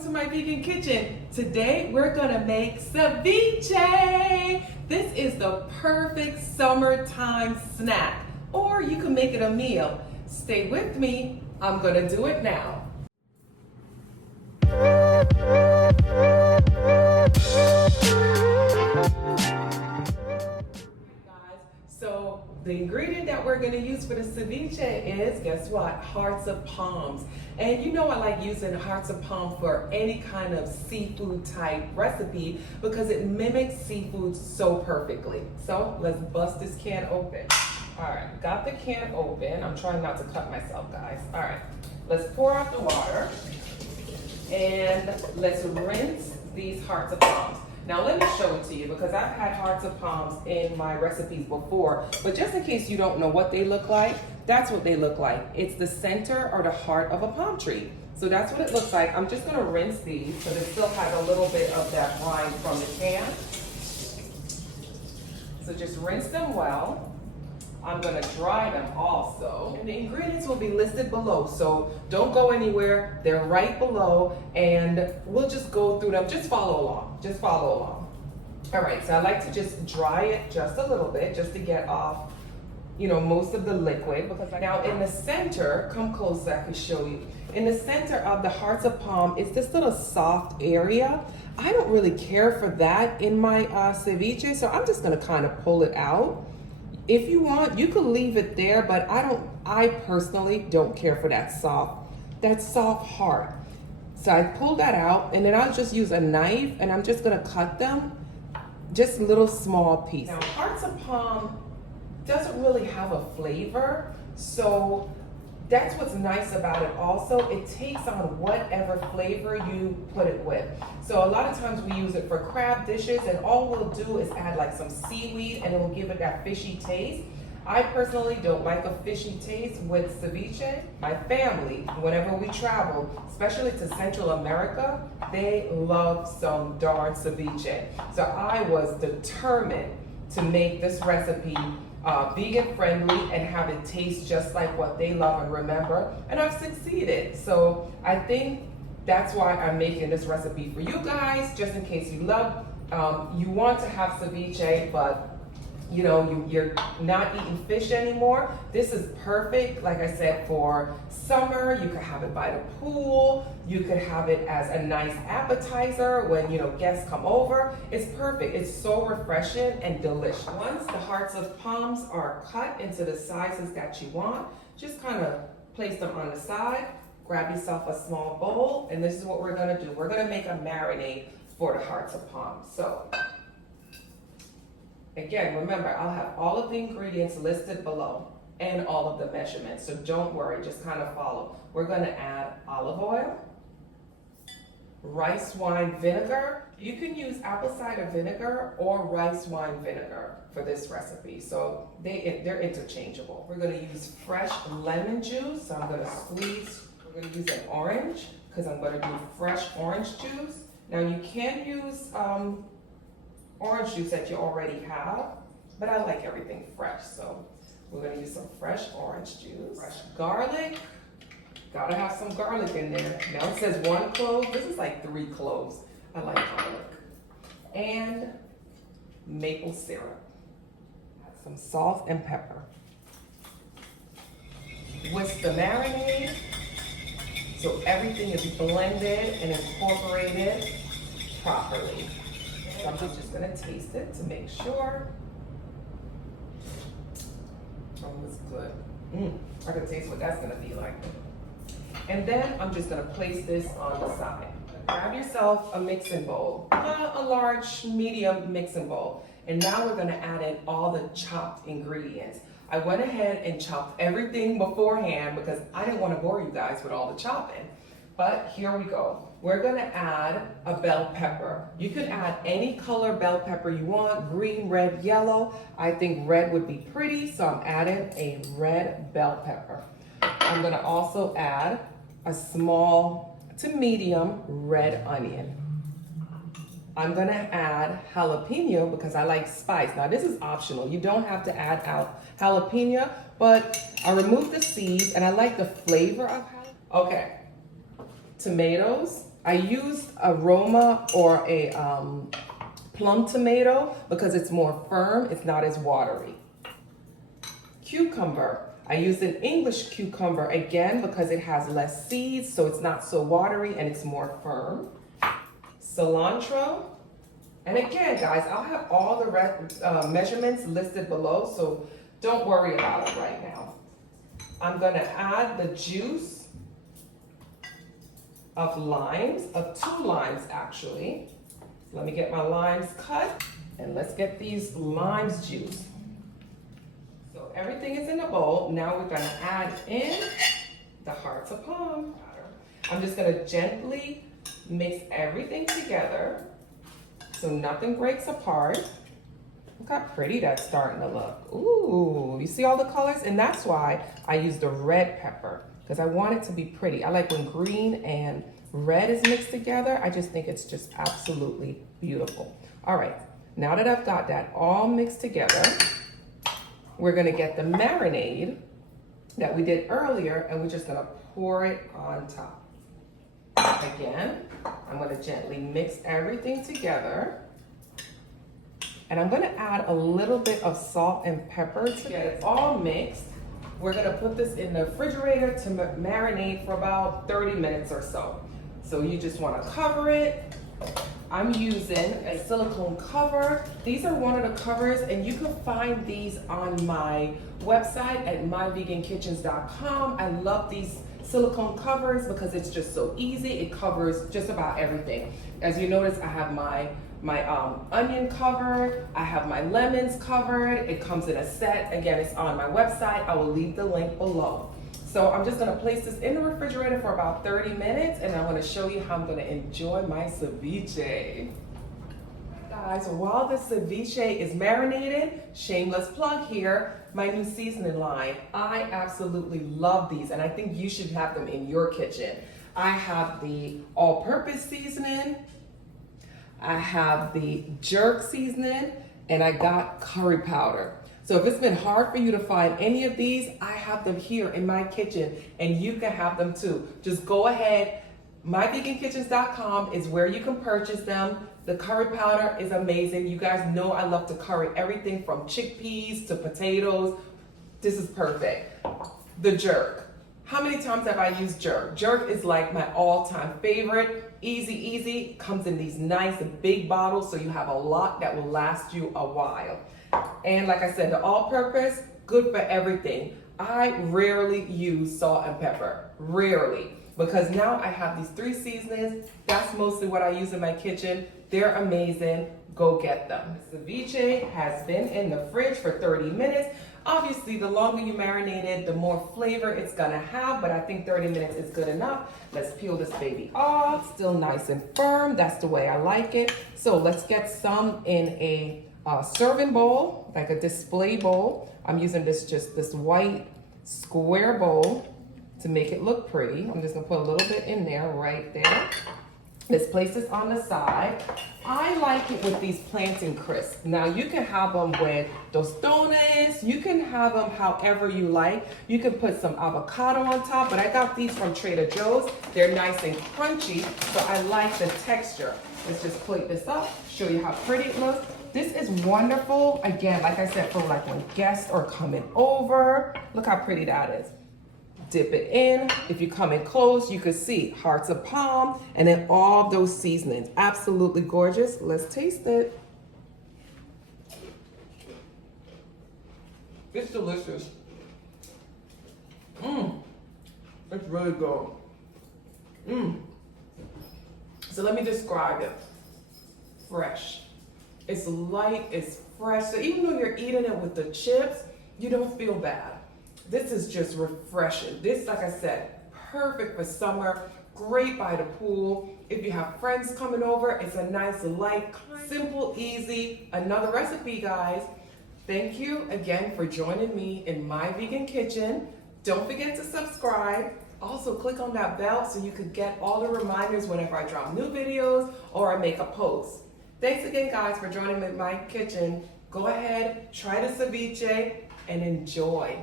welcome to my vegan kitchen. Today we're gonna make ceviche. This is the perfect summertime snack, or you can make it a meal. Stay with me, I'm gonna do it now. So the ingredient that we're going to use for the ceviche is, guess what? Hearts of palms. And you know I like using hearts of palm for any kind of seafood type recipe because it mimics seafood so perfectly. So let's bust this can open. All right, got the can open. I'm trying not to cut myself, guys. All right, let's pour out the water and let's rinse these hearts of palms. Now let me show it to you because I've had hearts of palms in my recipes before, but just in case you don't know what they look like, that's what they look like. It's the center or the heart of a palm tree. So that's what it looks like. I'm just gonna rinse these because it still has a little bit of that brine from the can. So just rinse them well. I'm gonna dry them also. And the ingredients will be listed below, so don't go anywhere. They're right below, and we'll just go through them. Just follow along, just follow along. All right, so I like to just dry it just a little bit, just to get off, you know, most of the liquid. Because now in the center, come close so I can show you. In the center of the hearts of palm, it's this little soft area. I don't really care for that in my ceviche, so I'm just gonna kind of pull it out. If you want, you could leave it there, but I personally don't care for that soft heart. So I pulled that out, and then I'll just use a knife, and I'm just gonna cut them, just little small pieces. Now, hearts of palm doesn't really have a flavor, so that's what's nice about it also. It takes on whatever flavor you put it with. So a lot of times we use it for crab dishes, and all we'll do is add like some seaweed and it will give it that fishy taste. I personally don't like a fishy taste with ceviche. My family, whenever we travel, especially to Central America, they love some darn ceviche. So I was determined to make this recipe vegan friendly and have it taste just like what they love and remember, and I've succeeded. So I think that's why I'm making this recipe for you guys, just in case you love, you want to have ceviche, but you know, you're not eating fish anymore. This is perfect, like I said, for summer. You could have it by the pool. You could have it as a nice appetizer when, you know, guests come over. It's perfect. It's so refreshing and delicious. Once the hearts of palms are cut into the sizes that you want, just kind of place them on the side. Grab yourself a small bowl, and this is what we're gonna do. We're gonna make a marinade for the hearts of palms. So, again, remember, I'll have all of the ingredients listed below and all of the measurements, so don't worry, just kind of follow. We're gonna add olive oil, rice wine vinegar. You can use apple cider vinegar or rice wine vinegar for this recipe, so they're interchangeable. We're gonna use fresh lemon juice, so I'm gonna squeeze. We're gonna use an orange, because I'm gonna do fresh orange juice. Now you can use orange juice that you already have, but I like everything fresh, so we're gonna use some fresh orange juice. Fresh garlic, gotta have some garlic in there. Now it says 1 clove, this is like 3 cloves. I like garlic. And maple syrup. Some salt and pepper. Whisk the marinade so everything is blended and incorporated properly. So I'm just gonna taste it to make sure. Oh, it's good. I can taste what that's gonna be like. And then I'm just gonna place this on the side. Grab yourself a mixing bowl, a large, medium mixing bowl. And now we're gonna add in all the chopped ingredients. I went ahead and chopped everything beforehand because I didn't wanna bore you guys with all the chopping. But here we go. We're gonna add a bell pepper. You can add any color bell pepper you want, green, red, yellow. I think red would be pretty, so I'm adding a red bell pepper. I'm gonna also add a small to medium red onion. I'm gonna add jalapeno because I like spice. Now this is optional. You don't have to add out jalapeno, but I removed the seeds and I like the flavor of jalapeno. Okay. Tomatoes, I used aroma or a plum tomato because it's more firm, it's not as watery. Cucumber. I used an English cucumber again because it has less seeds, so it's not so watery and it's more firm. Cilantro. And again, guys, I'll have all the measurements listed below, so don't worry about it right now. I'm gonna add the juice of limes, of 2 limes actually. Let me get my limes cut and let's get these limes juice. So everything is in a bowl. Now we're gonna add in the hearts of palm. I'm just gonna gently mix everything together so nothing breaks apart. Look how pretty that's starting to look. Ooh, you see all the colors? And that's why I use the red pepper, because I want it to be pretty. I like when green and red is mixed together. I just think it's just absolutely beautiful. All right, now that I've got that all mixed together, we're gonna get the marinade that we did earlier and we're just gonna pour it on top. Again, I'm gonna gently mix everything together. And I'm gonna add a little bit of salt and pepper to get it all mixed. We're gonna put this in the refrigerator to marinate for about 30 minutes or so. So you just wanna cover it. I'm using a silicone cover. These are one of the covers, and you can find these on my website at myvegankitchens.com. I love these silicone covers because it's just so easy. It covers just about everything. As you notice, I have my onion covered, I have my lemons covered. It comes in a set. Again, it's on my website. I will leave the link below. So I'm just gonna place this in the refrigerator for about 30 minutes and I'm gonna show you how I'm gonna enjoy my ceviche. Guys, while the ceviche is marinated, shameless plug here, my new seasoning line. I absolutely love these and I think you should have them in your kitchen. I have the all-purpose seasoning, I have the jerk seasoning, and I got curry powder. So if it's been hard for you to find any of these, I have them here in my kitchen and you can have them too. Just go ahead, myvegankitchens.com is where you can purchase them. The curry powder is amazing. You guys know I love to curry everything from chickpeas to potatoes. This is perfect. The jerk. How many times have I used jerk? Jerk is like my all-time favorite. Easy, comes in these nice big bottles so you have a lot that will last you a while. And like I said, the all-purpose, good for everything. I rarely use salt and pepper, rarely, because now I have these 3 seasonings. That's mostly what I use in my kitchen. They're amazing, go get them. The ceviche has been in the fridge for 30 minutes. Obviously, the longer you marinate it, the more flavor it's gonna have, but I think 30 minutes is good enough. Let's peel this baby off. Still nice and firm, that's the way I like it. So let's get some in a serving bowl, like a display bowl. I'm using this white square bowl to make it look pretty. I'm just gonna put a little bit in there, right there. Let's place this on the side. I like it with these plantain crisps. Now you can have them with tostadas, you can have them however you like. You can put some avocado on top, but I got these from Trader Joe's. They're nice and crunchy, so I like the texture. Let's just plate this up, show you how pretty it looks. This is wonderful, again, like I said, for like when guests are coming over. Look how pretty that is. Dip it in. If you come in close, you can see hearts of palm and then all those seasonings. Absolutely gorgeous. Let's taste it. It's delicious. It's really good. So let me describe it. Fresh. It's light, it's fresh. So even though you're eating it with the chips, you don't feel bad. This is just refreshing. This, like I said, perfect for summer, great by the pool. If you have friends coming over, it's a nice, light, simple, easy. Another recipe, guys. Thank you again for joining me in My Vegan Kitchen. Don't forget to subscribe. Also, click on that bell so you could get all the reminders whenever I drop new videos or I make a post. Thanks again, guys, for joining me in my kitchen. Go ahead, try the ceviche, and enjoy.